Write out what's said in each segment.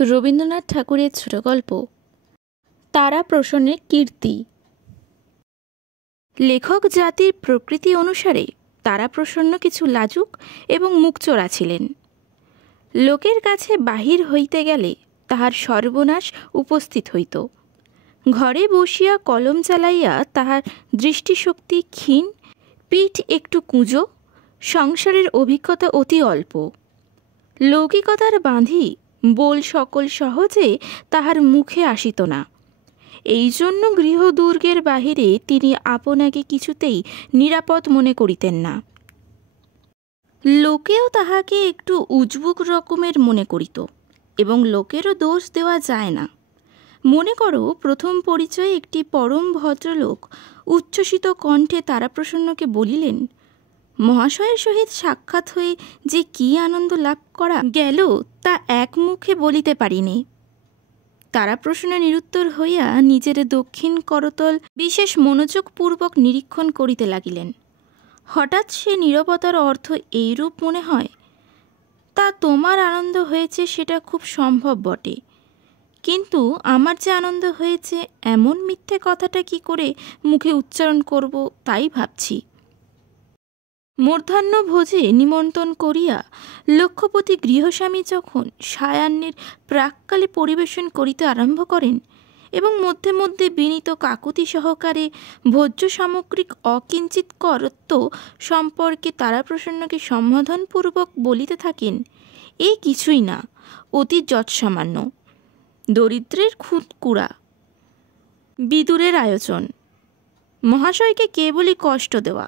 রবীন্দ্রনাথ ঠাকুরের ছোট গল্প তারা প্রসন্নের কীর্তি। লেখক জাতির প্রকৃতি অনুসারে তারা প্রসন্ন কিছু লাজুক এবং মুখচোরা ছিলেন। লোকের কাছে বাহির হইতে গেলে তাহার সর্বনাশ উপস্থিত হইত। ঘরে বসিয়া কলম চালাইয়া তাহার দৃষ্টিশক্তি ক্ষীণ, পিঠ একটু কুঁজো, সংসারের অভিজ্ঞতা অতি অল্প। লৌকিকতার বাঁধি বোল সকল সহজে তাহার মুখে আসিত না। এই জন্য গৃহদুর্গের বাহিরে তিনি আপনাকে কিছুতেই নিরাপদ মনে করিতেন না। লোকেও তাহাকে একটু উজবুক রকমের মনে করিত এবং লোকেরও দোষ দেওয়া যায় না। মনে করো, প্রথম পরিচয়ে একটি পরম ভদ্রলোক উচ্ছ্বসিত কণ্ঠে তারাপ্রসন্নকে বলিলেন, মহাশয়ের সহিত সাক্ষাৎ হয়ে যে কি আনন্দ লাভ করা গেল তা এক মুখে বলিতে পারিনি। তারাপ্রসন্ন নিরুত্তর হইয়া নিজের দক্ষিণ করতল বিশেষ মনোযোগপূর্বক নিরীক্ষণ করিতে লাগিলেন। হঠাৎ সে নীরবতার অর্থ এইরূপ মনে হয়, তা তোমার আনন্দ হয়েছে সেটা খুব সম্ভব বটে, কিন্তু আমার যে আনন্দ হয়েছে এমন মিথ্যে কথাটা কি করে মুখে উচ্চারণ করব তাই ভাবছি। মূর্ধান্য ভোজে নিমন্ত্রণ করিয়া লক্ষ্যপতি গৃহস্বামী যখন সায়াহ্নের প্রাক্কালে পরিবেশন করিতে আরম্ভ করেন এবং মধ্যে মধ্যে বিনীত কাকুতি সহকারে ভোজ্য সামগ্রিক অকিঞ্চিৎকরত্ব সম্পর্কে তারাপ্রসন্নকে সম্বোধনপূর্বক বলিতে থাকেন, এ কিছুই না, অতি যৎসামান্য, দরিদ্রের খুদকুড়া, বিদুরের আয়োজন, মহাশয়কে কেবলই কষ্ট দেওয়া।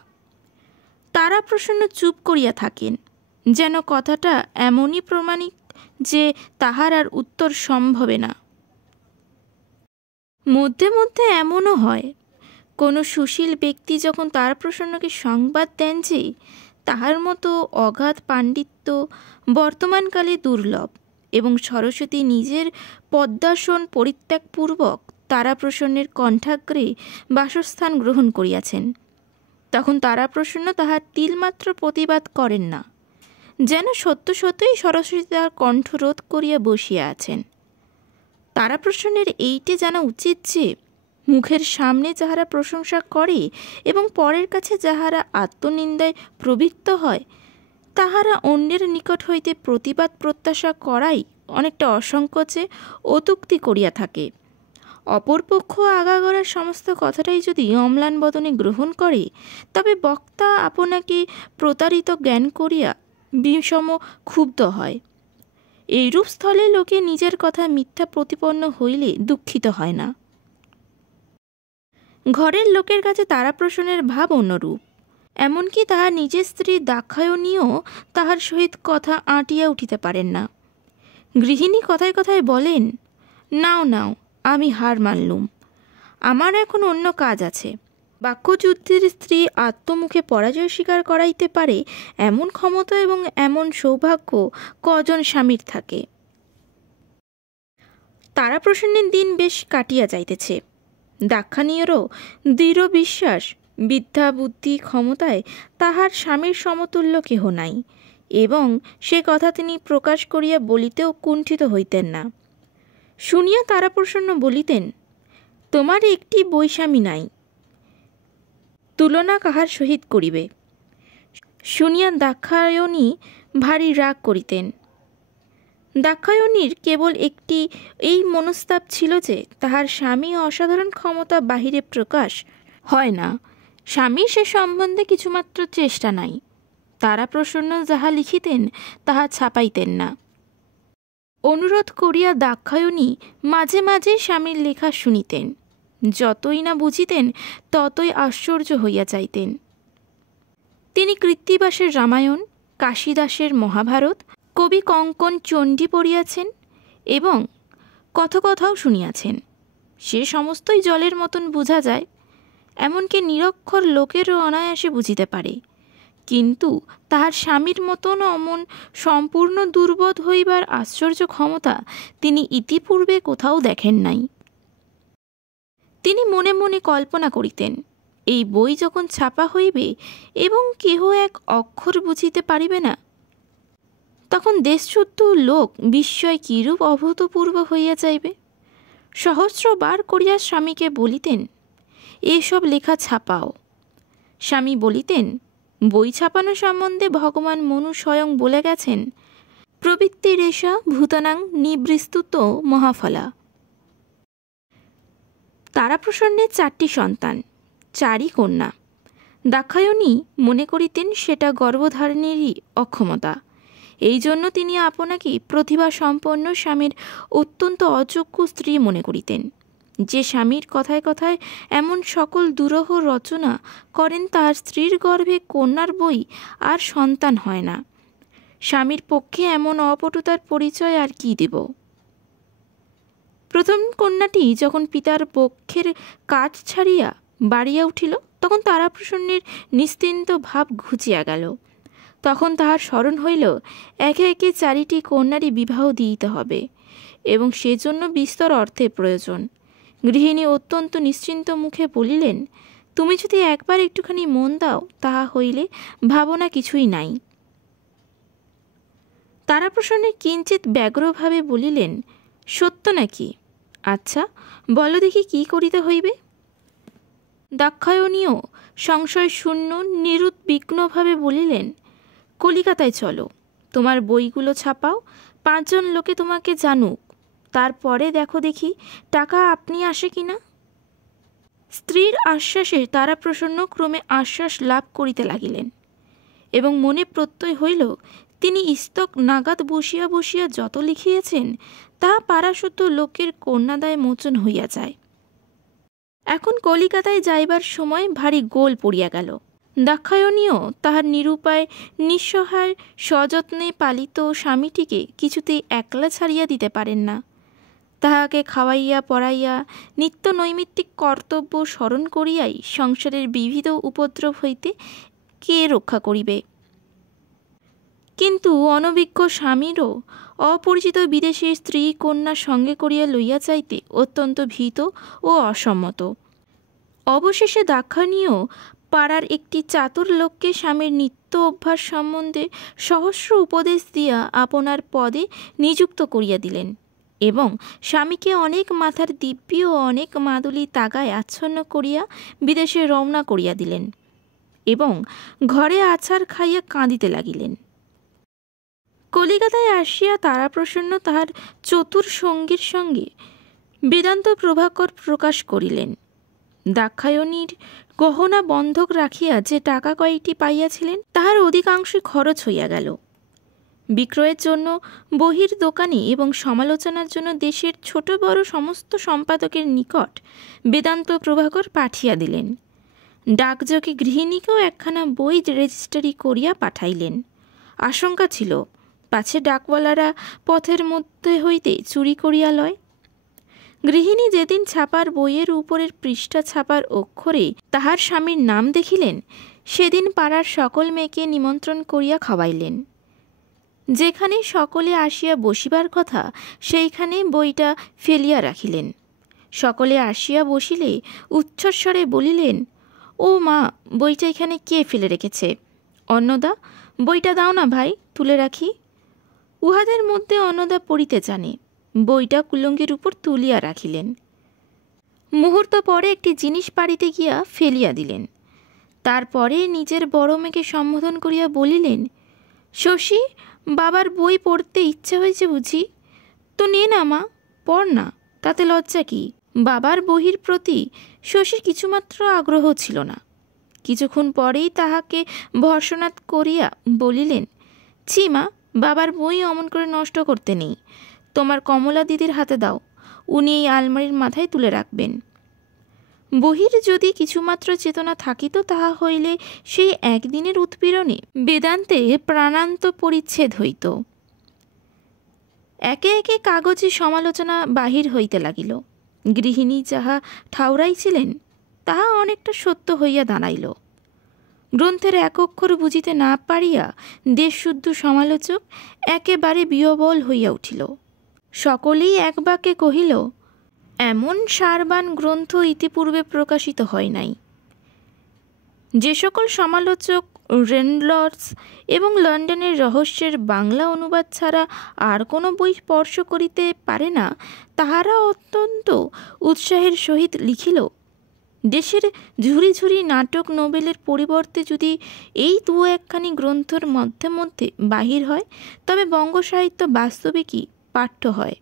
তারাপ্রসন্ন চুপ করিয়া থাকেন, যেন কথাটা এমনই প্রমাণিক যে তাহার আর উত্তর সম্ভবে না। মধ্যে মধ্যে এমনও হয়, কোনো সুশীল ব্যক্তি যখন তারাপ্রসন্নকে সংবাদ দেন যে তাহার মতো অগাধ পাণ্ডিত্য বর্তমানকালে দুর্লভ এবং সরস্বতী নিজের পদ্মাসন পরিত্যাগপূর্বক তারাপ্রসন্নের কণ্ঠাগ্রে বাসস্থান গ্রহণ করিয়াছেন, তখন তারাপ্রসন্ন তাহার তিলমাত্র প্রতিবাদ করেন না, যেন সত্য সত্যই সরস্বতী তাহার কণ্ঠরোধ করিয়া বসিয়া আছেন। তারাপ্রসন্নের এইটে জানা উচিত যে মুখের সামনে যাহারা প্রশংসা করে এবং পরের কাছে যাহারা আত্মনিন্দায় প্রবৃত্ত হয়, তাহারা অন্যের নিকট হইতে প্রতিবাদ প্রত্যাশা করাই অনেকটা অসংকোচে অত্যুক্তি করিয়া থাকে। অপরপক্ষ আগাগোড়া সমস্ত কথাটাই যদি অম্লান বদনে গ্রহণ করে, তবে বক্তা আপনাকে প্রতারিত জ্ঞান করিয়া বিষম ক্ষুব্ধ হয়। এইরূপ স্থলে লোকে নিজের কথা মিথ্যা প্রতিপন্ন হইলে দুঃখিত হয় না। ঘরের লোকের কাছে তারাপ্রসন্নের ভাব অন্যরূপ। এমনকি তাহার নিজের স্ত্রী দাক্ষায়ণীও তাহার সহিত কথা আঁটিয়া উঠিতে পারেন না। গৃহিণী কথায় কথায় বলেন, নাও নাও, আমি হার মানলুম, আমার এখন অন্য কাজ আছে। বাক্যযুদ্ধের স্ত্রী আত্মমুখে পরাজয় স্বীকার করাইতে পারে এমন ক্ষমতা এবং এমন সৌভাগ্য কজন স্বামীর থাকে। তারাপ্রসন্নের দিন বেশ কাটিয়া যাইতেছে। দাক্ষায়ণীরও দৃঢ় বিশ্বাস, বিদ্যা বুদ্ধি ক্ষমতায় তাহার স্বামীর সমতুল্য কেহ নাই এবং সে কথা তিনি প্রকাশ করিয়া বলিতেও কুণ্ঠিত হইতেন না। শুনিয়া তারাপ্রসন্ন বলিতেন, তোমার একটি বৈষামী নাই, তুলনা কাহার সহিত করিবে। শুনিয়া দাক্ষায়ণী ভারী রাগ করিতেন। দাক্ষায়ণীর কেবল একটি এই মনস্তাপ ছিল যে তাহার স্বামী অসাধারণ ক্ষমতা বাহিরে প্রকাশ হয় না, স্বামী সে সম্বন্ধে কিছুমাত্র চেষ্টা নাই। তারাপ্রসন্ন যাহা লিখিতেন তাহা ছাপাইতেন না। অনুরোধ করিয়া দাক্ষায়ণী মাঝে মাঝে স্বামীর লেখা শুনিতেন। যতই না বুঝিতেন ততই আশ্চর্য হইয়া যাইতেন। তিনি কৃত্তিবাসের রামায়ণ, কাশিদাসের মহাভারত, কবি কঙ্কন চণ্ডী পড়িয়াছেন এবং কথকথাও শুনিয়াছেন। সে সমস্তই জলের মতন বোঝা যায়, এমনকি নিরক্ষর লোকেরও অনায়াসে বুঝিতে পারে, কিন্তু তাহার স্বামীর মতন অমন সম্পূর্ণ দুর্বোধ হইবার আশ্চর্য ক্ষমতা তিনি ইতিপূর্বে কোথাও দেখেন নাই। তিনি মনে মনে কল্পনা করিতেন, এই বই যখন ছাপা হইবে এবং কেহ এক অক্ষর বুঝিতে পারিবে না, তখন দেশশুদ্ধ লোক বিস্ময় কিরূপ অভূতপূর্ব হইয়া যাইবে। সহস্রবার করিয়া স্বামীকে বলিতেন, এসব লেখা ছাপাও। স্বামী বলিতেন, বই ছাপানো সম্বন্ধে ভগবান মনু স্বয়ং বলে গেছেন, প্রবৃত্তিরেষা ভূতানাং নিবৃস্তুত মহাফলা। তারাপ্রসন্নের 4টি সন্তান, 4ই কন্যা। দাক্ষায়ণী মনে করিতেন সেটা গর্ভধারণেরই অক্ষমতা। এই জন্য তিনি আপনাকে প্রতিভা সম্পন্ন স্বামীর অত্যন্ত অযোগ্য স্ত্রী মনে করিতেন। যে স্বামীর কথায় কথায় এমন সকল দুরূহ রচনা করেন, তার স্ত্রীর গর্ভে কন্যার বই আর সন্তান হয় না। স্বামীর পক্ষে এমন অপটুতার পরিচয় আর কি দেব। প্রথম কন্যাটি যখন পিতার পক্ষের কাজ ছাড়িয়া বাড়িয়া উঠিল, তখন তারাপ্রসন্নের নিশ্চিন্ত ভাব ঘুচিয়া গেল। তখন তাহার স্মরণ হইল, একে একে 4টি কন্যারই বিবাহ দিতে হবে এবং সেজন্য বিস্তর অর্থের প্রয়োজন। গৃহিণী অত্যন্ত নিশ্চিন্ত মুখে বলিলেন, তুমি যদি একবার একটুখানি মন দাও, তাহা হইলে ভাবনা কিছুই নাই। তারাপ্রসন্নের কিঞ্চিত ব্যগ্রভাবে বলিলেন, সত্য নাকি? আচ্ছা বলো দেখি, কি করিতে হইবে? দাক্ষায়ণীও সংশয় শূন্য নিরুদ্বিগ্নভাবে বলিলেন, কলিকাতায় চলো, তোমার বইগুলো ছাপাও, 5 জন লোকে তোমাকে জানুক, তারপরে দেখো দেখি টাকা আপনি আসে কিনা। স্ত্রীর আশ্বাসে তারাপ্রসন্ন ক্রমে আশ্বাস লাভ করিতে লাগিলেন এবং মনে প্রত্যয় হইল, তিনি ইস্তক নাগাদ বসিয়া বসিয়া যত লিখিয়েছেন, তা পারাশুদ্ধ লোকের কন্যাদায় মোচন হইয়া যায়। এখন কলিকাতায় যাইবার সময় ভারী গোল পড়িয়া গেল। দাক্ষায়ণীও তাহার নিরুপায় নিঃসহায় সযত্নে পালিত স্বামীটিকে কিছুতেই একলা ছাড়িয়া দিতে পারেন না। তাহাকে খাওয়াইয়া পড়াইয়া নিত্য নৈমিত্তিক কর্তব্য স্মরণ করিয়াই সংসারের বিবিধ উপদ্রব হইতে কে রক্ষা করিবে। কিন্তু অনভিজ্ঞ স্বামীরও অপরিচিত বিদেশের স্ত্রী কন্যা সঙ্গে করিয়া লইয়া যাইতে অত্যন্ত ভীত ও অসম্মত। অবশেষে দাক্ষায়ণীও পাড়ার একটি চাতুর লোককে স্বামীর নিত্য অভ্যাস সম্বন্ধে সহস্র উপদেশ দিয়া আপনার পদে নিযুক্ত করিয়া দিলেন এবং স্বামীকে অনেক মাথার দিব্যি ও অনেক মাদুলি তাগায় আচ্ছন্ন করিয়া বিদেশে রওনা করিয়া দিলেন এবং ঘরে আছাড় খাইয়া কাঁদিতে লাগিলেন। কলিকাতায় আসিয়া তারাপ্রসন্ন তাহার চতুর সঙ্গীর সঙ্গে বেদান্ত প্রভাকর প্রকাশ করিলেন। দাক্ষায়ণীর গহনা বন্ধক রাখিয়া যে টাকা কয়েকটি পাইয়াছিলেন, তাহার অধিকাংশই খরচ হইয়া গেল। বিক্রয়ের জন্য বহির দোকানে এবং সমালোচনার জন্য দেশের ছোট বড় সমস্ত সম্পাদকের নিকট বেদান্ত প্রভাকর পাঠিয়া দিলেন। ডাকযোগে গৃহিণীকেও একখানা বই রেজিস্ট্রি করিয়া পাঠাইলেন। আশঙ্কা ছিল, পাছে ডাকওয়ালারা পথের মধ্যে হইতে চুরি করিয়া লয়। গৃহিণী যেদিন ছাপার বইয়ের উপরের পৃষ্ঠা ছাপার অক্ষরে তাহার স্বামীর নাম দেখিলেন, সেদিন পাড়ার সকল মেয়েকে নিমন্ত্রণ করিয়া খাওয়াইলেন। যেখানে সকলে আসিয়া বসিবার কথা, সেইখানে বইটা ফেলিয়া রাখিলেন। সকলে আসিয়া বসিলে উচ্চস্বরে বলিলেন, ও মা, বইটা এখানে কে ফেলে রেখেছে? অন্নদা, বইটা দাও না ভাই, তুলে রাখি। উহাদের মধ্যে অন্নদা পড়িতে জানে, বইটা কুলঙ্গির উপর তুলিয়া রাখিলেন। মুহূর্ত পরে একটি জিনিস পাড়িতে গিয়া ফেলিয়া দিলেন। তারপরে নিজের বড় মেয়েকে সম্বোধন করিয়া বলিলেন, শশী, বাবার বই পড়তে ইচ্ছে হয়েছে বুঝি? তো নে না মা, পড় না, তাতে লজ্জা কি? বাবার বইয়ের প্রতি শশীর কিছুমাত্র আগ্রহ ছিল না। কিছুক্ষণ পরেই তাহাকে ভর্ৎসনাদ করিয়া বলিলেন, ছি মা, বাবার বই অমন করে নষ্ট করতে নেই, তোমার কমলা দিদির হাতে দাও, উনি এই আলমারির মাথায় তুলে রাখবেন। বহির যদি কিছুমাত্র চেতনা থাকিত, তাহা হইলে সেই একদিনের উৎপীড়নে বেদান্তে প্রাণান্ত পরিচ্ছেদ হইত। একে একে কাগজে সমালোচনা বাহির হইতে লাগিল। গৃহিণী যাহা ঠাউরাইছিলেন, তাহা অনেকটা সত্য হইয়া দাঁড়াইল। গ্রন্থের এক অক্ষর বুঝিতে না পারিয়া দেশশুদ্ধ সমালোচক একেবারে বিহ্বল হইয়া উঠিল। সকলেই এক বাক্যে কহিল, এমন সারবান গ্রন্থ ইতিপূর্বে প্রকাশিত হয় নাই। যে সকল সমালোচক রেনল্ডস এবং লন্ডনের রহস্যের বাংলা অনুবাদ ছাড়া আর কোনো বই স্পর্শ করিতে পারে না, তাহারা অত্যন্ত উৎসাহের সহিত লিখিল, দেশের ঝুরি ঝুরি নাটক নোবেলের পরিবর্তে যদি এই দু একখানি গ্রন্থর মধ্যে মধ্যে বাহির হয়, তবে বঙ্গ সাহিত্য বাস্তবিকই পাঠ্য হয়।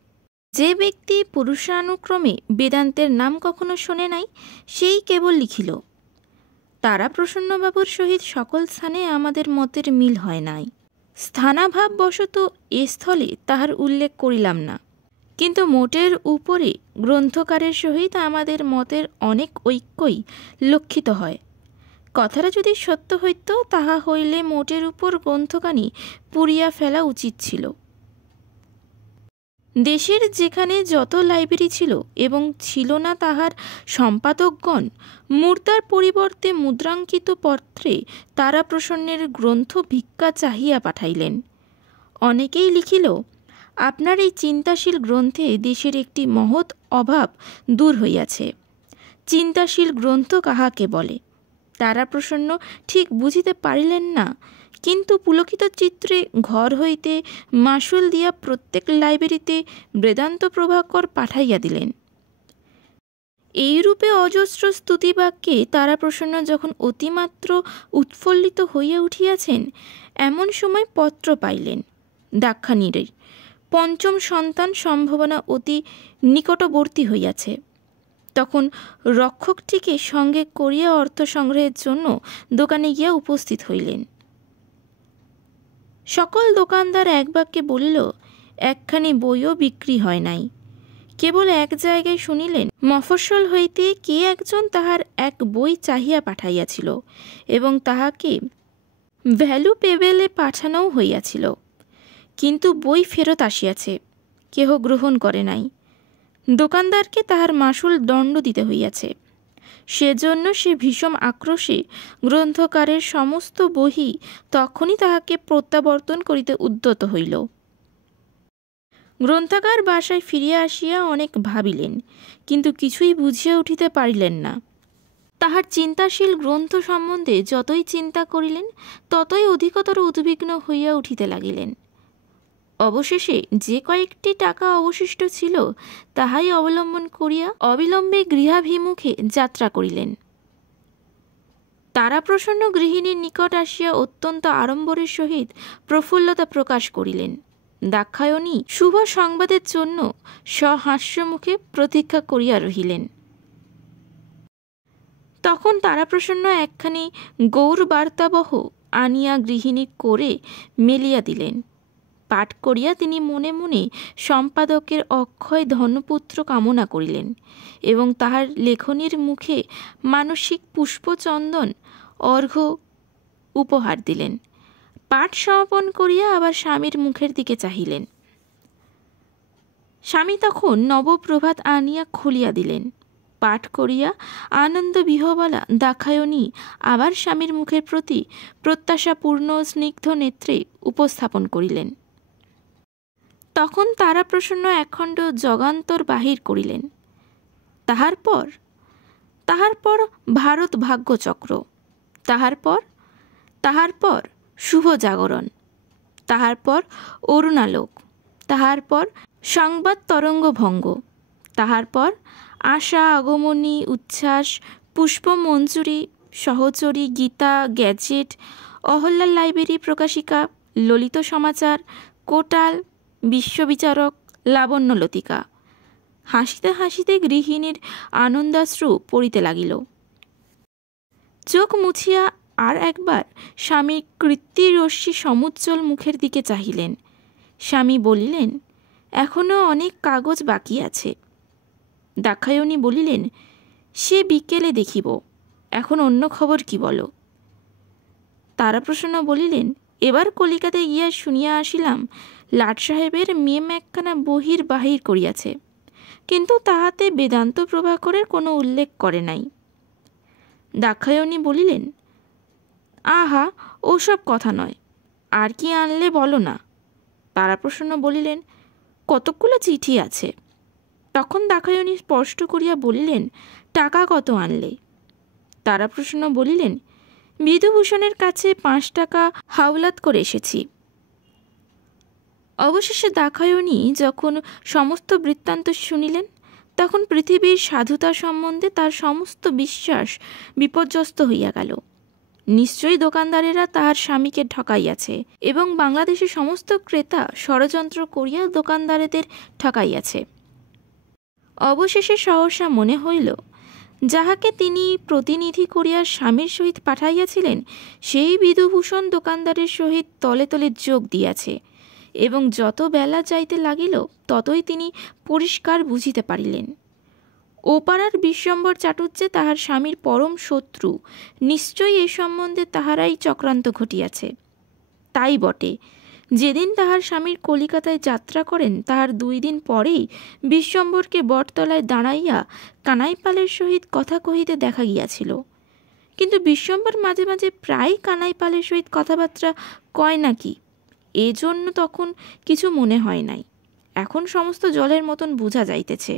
যে ব্যক্তি পুরুষানুক্রমে বেদান্তের নাম কখনো শোনে নাই, সেই কেবল লিখিল। তারাপ্রসন্নবাবুর সহিত সকল স্থানে আমাদের মতের মিল হয় নাই। স্থানাভাববশত এ স্থলে তাহার উল্লেখ করিলাম না, কিন্তু মোটের উপরে গ্রন্থকারের সহিত আমাদের মতের অনেক ঐক্যই লক্ষিত হয়। কথাটা যদি সত্য হইত, তাহা হইলে মোটের উপর গ্রন্থখানি পুড়িয়া ফেলা উচিত ছিল। দেশের যেখানে যত লাইব্রেরি ছিল এবং ছিল না তাহার সম্পাদকগণ মুদ্রার পরিবর্তে মুদ্রাঙ্কিত পত্রে তারাপ্রসন্নের গ্রন্থ ভিক্ষা চাহিয়া পাঠাইলেন। অনেকেই লিখিল, আপনার এই চিন্তাশীল গ্রন্থে দেশের একটি মহৎ অভাব দূর হইয়াছে। চিন্তাশীল গ্রন্থ কাহাকে বলে তারাপ্রসন্ন ঠিক বুঝিতে পারিলেন না, কিন্তু পুলকিত চিত্রে ঘর হইতে মাসুল দিয়া প্রত্যেক লাইব্রেরিতে বেদান্ত প্রভাকর পাঠাইয়া দিলেন। এইরূপে অজস্র স্তুতিবাক্যে তারাপ্রসন্ন যখন অতিমাত্র উৎফুল্লিত হইয়া উঠিয়াছেন, এমন সময় পত্র পাইলেন দাক্ষায়ণীর পঞ্চম সন্তান সম্ভাবনা অতি নিকটবর্তী হইয়াছে। তখন রক্ষকটিকে সঙ্গে করিয়া অর্থ সংগ্রহের জন্য দোকানে গিয়া উপস্থিত হইলেন। সকল দোকানদার এক বাক্যে বলিল, একখানি বইও বিক্রি হয় নাই। কেবল এক জায়গায় শুনিলেন, মফস্বল হইতে কে একজন তাহার এক বই চাহিয়া পাঠাইয়াছিল এবং তাহাকে ভ্যালুপেবেলে পাঠানোও হইয়াছিল, কিন্তু বই ফেরত আসিয়াছে, কেহ গ্রহণ করে নাই। দোকানদারকে তাহার মাসুল দণ্ড দিতে হইয়াছে। সেজন্য সে ভীষণ আক্রোশে গ্রন্থকারের সমস্ত বহি তখনই তাহাকে প্রত্যাবর্তন করিতে উদ্যত হইল। গ্রন্থাগার বাসায় ফিরিয়া আসিয়া অনেক ভাবিলেন, কিন্তু কিছুই বুঝিয়া উঠিতে পারিলেন না। তাহার চিন্তাশীল গ্রন্থ সম্বন্ধে যতই চিন্তা করিলেন, ততই অধিকতর উদ্বিগ্ন হইয়া উঠিতে লাগিলেন। অবশেষে যে কয়েকটি টাকা অবশিষ্ট ছিল, তাহাই অবলম্বন করিয়া অবিলম্বে গৃহাভিমুখে যাত্রা করিলেন। তারাপ্রসন্ন গৃহিণীর নিকট আসিয়া অত্যন্ত আড়ম্বরের সহিত প্রফুল্লতা প্রকাশ করিলেন। দাক্ষায়ণী শুভ সংবাদের জন্য সহাস্যমুখে প্রতীক্ষা করিয়া রহিলেন। তখন তারাপ্রসন্ন একখানি গৌরবার্তাবহ আনিয়া গৃহিণী করে মেলিয়া দিলেন। পাঠ করিয়া তিনি মনে মনে সম্পাদকের অক্ষয় ধনপুত্র কামনা করিলেন এবং তাহার লেখনীর মুখে মানসিক পুষ্পচন্দন অর্ঘ্য উপহার দিলেন। পাঠ সমাপন করিয়া আবার স্বামীর মুখের দিকে চাহিলেন। স্বামী তখন নবপ্রভাত আনিয়া খুলিয়া দিলেন। পাঠ করিয়া আনন্দ বিহ্বলা দাক্ষায়ণী আবার স্বামীর মুখের প্রতি প্রত্যাশাপূর্ণ স্নিগ্ধ নেত্রে উপস্থাপন করিলেন। তখন তারাপ্রসন্ন একখণ্ড যগান্তর বাহির করিলেন। তাহার পর ভারত ভাগ্যচক্র, তাহার পর শুভ জাগরণ, তাহার পর অরুণালোক, তাহার পর সংবাদ তরঙ্গভঙ্গ, তাহার পর আশা আগমনী উচ্ছ্বাস, পুষ্পমঞ্জুরি, সহচরী, গীতা, গ্যাজেট, অহল্যা লাইব্রেরি প্রকাশিকা, ললিত সমাচার, কোটাল, বিশ্ববিচারক, লাবণ্যলতিকা। হাসিতে হাসিতে গৃহিণীর আনন্দাশ্রু পড়িতে লাগিল। চোখ মুছিয়া আর একবার স্বামীর কৃত্তিরশ্মি সমুজ্জ্বল মুখের দিকে চাহিলেন। স্বামী বলিলেন, এখনও অনেক কাগজ বাকি আছে। দাক্ষায়ণী বলিলেন, সে বিকেলে দেখিব, এখন অন্য খবর কি বলো। তারাপ্রসন্ন বলিলেন, এবার কলিকাতায় গিয়া শুনিয়া আসিলাম, লাট সাহেবের মেম একখানা বহির বাহির করিয়াছে, কিন্তু তাহাতে বেদান্ত প্রভাকরের কোনো উল্লেখ করে নাই। দাক্ষায়ণী বলিলেন, আহা, ওসব কথা নয়, আর কি আনলে বলো না। তারাপ্রসন্ন বলিলেন, কতকগুলো চিঠি আছে। তখন দাক্ষায়ণী স্পষ্ট করিয়া বলিলেন, টাকা কত আনলে। তারাপ্রসন্ন বলিলেন, বিধুভূষণের কাছে 5 টাকা হাওলাত করে এসেছি। অবশেষে দাক্ষায়ণী যখন সমস্ত বৃত্তান্ত শুনিলেন, তখন পৃথিবীর সাধুতা সম্বন্ধে তার সমস্ত বিশ্বাস বিপর্যস্ত হইয়া গেল। নিশ্চয়ই দোকানদারেরা তাহার স্বামীকে ঠকাইয়াছে এবং বাংলাদেশের সমস্ত ক্রেতা ষড়যন্ত্র করিয়া দোকানদারেদের ঠকাইয়াছে। অবশেষে সহসা মনে হইল, যাহাকে তিনি প্রতিনিধি করিয়া স্বামীর সহিত পাঠাইয়াছিলেন, সেই বিধুভূষণ দোকানদারের সহিত তলে তলে যোগ দিয়াছে, এবং যত বেলা যাইতে লাগিল ততই তিনি পরিষ্কার বুঝিতে পারিলেন। ওপাড়ার বিশ্বম্বর চাটুজ্জে তাহার স্বামীর পরম শত্রু, নিশ্চয়ই এ সম্বন্ধে তাহারাই চক্রান্ত ঘটিয়াছে। তাই বটে, যেদিন তাহার স্বামীর কলিকাতায় যাত্রা করেন তাহার 2 দিন পরেই বিশ্বম্বরকে বটতলায় দাঁড়াইয়া কানাইপালের সহিত কথা কহিতে দেখা গিয়াছিল। কিন্তু বিশ্বম্বর মাঝে মাঝে প্রায় কানাইপালের সহিত কথাবার্তা কয় নাকি, এজন্য তখন কিছু মনে হয় নাই। এখন সমস্ত জলের মতন বোঝা যাইতেছে।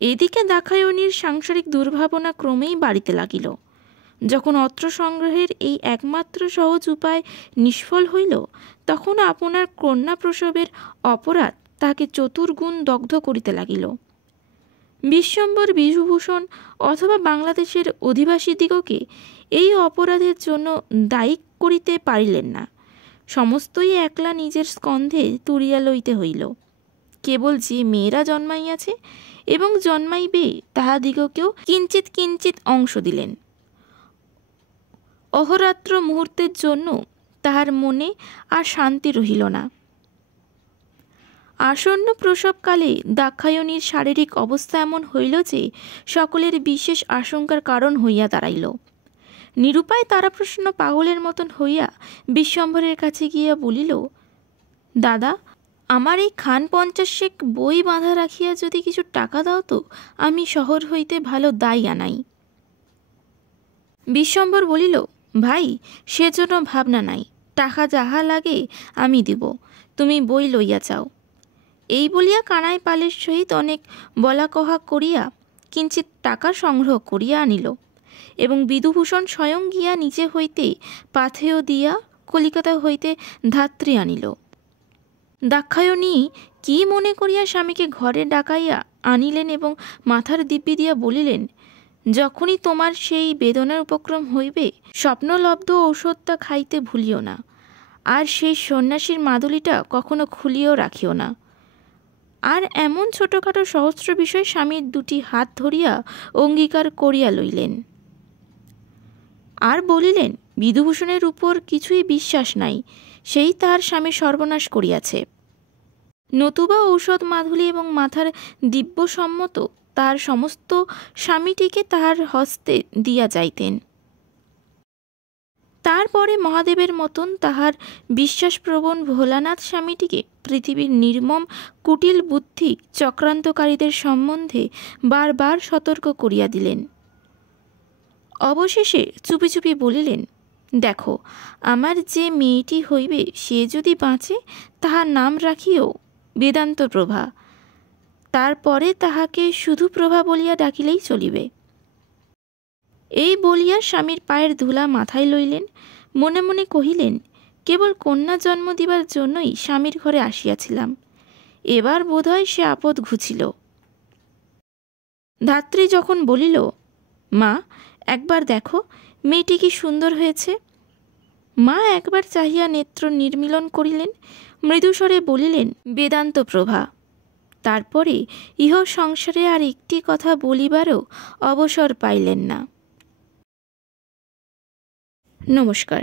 এদিকে দাক্ষায়ণীর সাংসারিক দুর্ভাবনা ক্রমেই বাড়িতে লাগিল। যখন অস্ত্র সংগ্রহের এই একমাত্র সহজ উপায় নিষ্ফল হইল, তখন আপনার কন্যা প্রসবের অপরাধ তাহাকে চতুর্গুণ দগ্ধ করিতে লাগিল। বিশ্বম্বর, বিধুভূষণ অথবা বাংলাদেশের অধিবাসীদিগকে এই অপরাধের জন্য দায়ী করিতে পারিলেন না। সমস্তই একলা নিজের স্কন্ধে তুলিয়া লইতে হইল। কেবল যে মেয়েরা জন্মাইয়াছে এবং জন্মাইবে তাহাদিগকেও কিঞ্চিৎ কিঞ্চিৎ অংশ দিলেন। অহরাত্র মুহূর্তের জন্য তাহার মনে আর শান্তি রহিল না। আসন্ন প্রসবকালে দাক্ষায়ণীর শারীরিক অবস্থা এমন হইল যে সকলের বিশেষ আশঙ্কার কারণ হইয়া দাঁড়াইল। নিরুপায় তারাপ্রসন্ন পাগলের মতন হইয়া বিশ্বম্বরের কাছে গিয়া বলিল, দাদা, আমার এই খান 50 বই বাঁধা রাখিয়া যদি কিছু টাকা দাও তো আমি শহর হইতে ভালো দাই আনাই। বিশ্বম্বর বলিল, ভাই, সেজন্য ভাবনা নাই, টাকা যাহা লাগে আমি দিব, তুমি বই লইয়া যাও। এই বলিয়া কানাইপালের সহিত অনেক বলা কহা করিয়া কিঞ্চিৎ টাকা সংগ্রহ করিয়া আনিল এবং বিধুভূষণ স্বয়ং গিয়া নিজে হইতে পাথেয় দিয়া কলিকাতা হইতে ধাত্রী আনিল। দাক্ষায়ণী কি মনে করিয়া স্বামীকে ঘরে ডাকাইয়া আনিলেন এবং মাথার দিব্যি দিয়া বলিলেন, যখনই তোমার সেই বেদনার উপক্রম হইবে, স্বপ্নলব্ধ ঔষধটা খাইতে ভুলিও না, আর সেই সন্ন্যাসীর মাদুলিটা কখনো খুলিয়েও রাখিও না। আর এমন ছোটোখাটো সহস্র বিষয় স্বামীর 2টি হাত ধরিয়া অঙ্গীকার করিয়া লইলেন। আর বলিলেন, বিধুভূষণের উপর কিছুই বিশ্বাস নাই, সেই তাহার স্বামীর সর্বনাশ করিয়াছে। নতুবা ঔষধ, মাধুলি এবং মাথার দিব্যসম্মত তাহার সমস্ত স্বামীটিকে তাহার হস্তে দিয়া যাইতেন। তারপরে মহাদেবের মতন তাহার বিশ্বাসপ্রবণ ভোলানাথ স্বামীটিকে পৃথিবীর নির্মম কুটিল বুদ্ধি চক্রান্তকারীদের সম্বন্ধে বারবার সতর্ক করিয়া দিলেন। অবশেষে চুপি চুপি বলিলেন, দেখো, আমার যে মেয়েটি হইবে সে যদি বাঁচে তাহার নাম রাখিও বেদান্ত প্রভা, তারপরে তাহাকে শুধু প্রভা বলিয়া ডাকিলেই চলিবে। এই বলিয়া স্বামীর পায়ের ধুলা মাথায় লইলেন। মনে মনে কহিলেন, কেবল কন্যা জন্ম দিবার জন্যই স্বামীর ঘরে আসিয়াছিলাম, এবার বোধহয় সে আপদ ঘুচিল। ধাত্রী যখন বলিল, মা, একবার দেখো মেয়েটি কি সুন্দর হয়েছে, মা একবার চাহিয়া নেত্র নির্মিলন করিলেন, মৃদুস্বরে বলিলেন, বেদান্ত প্রভা। তারপরে ইহ সংসারে আর একটি কথা বলিবারও অবসর পাইলেন না। নমস্কার।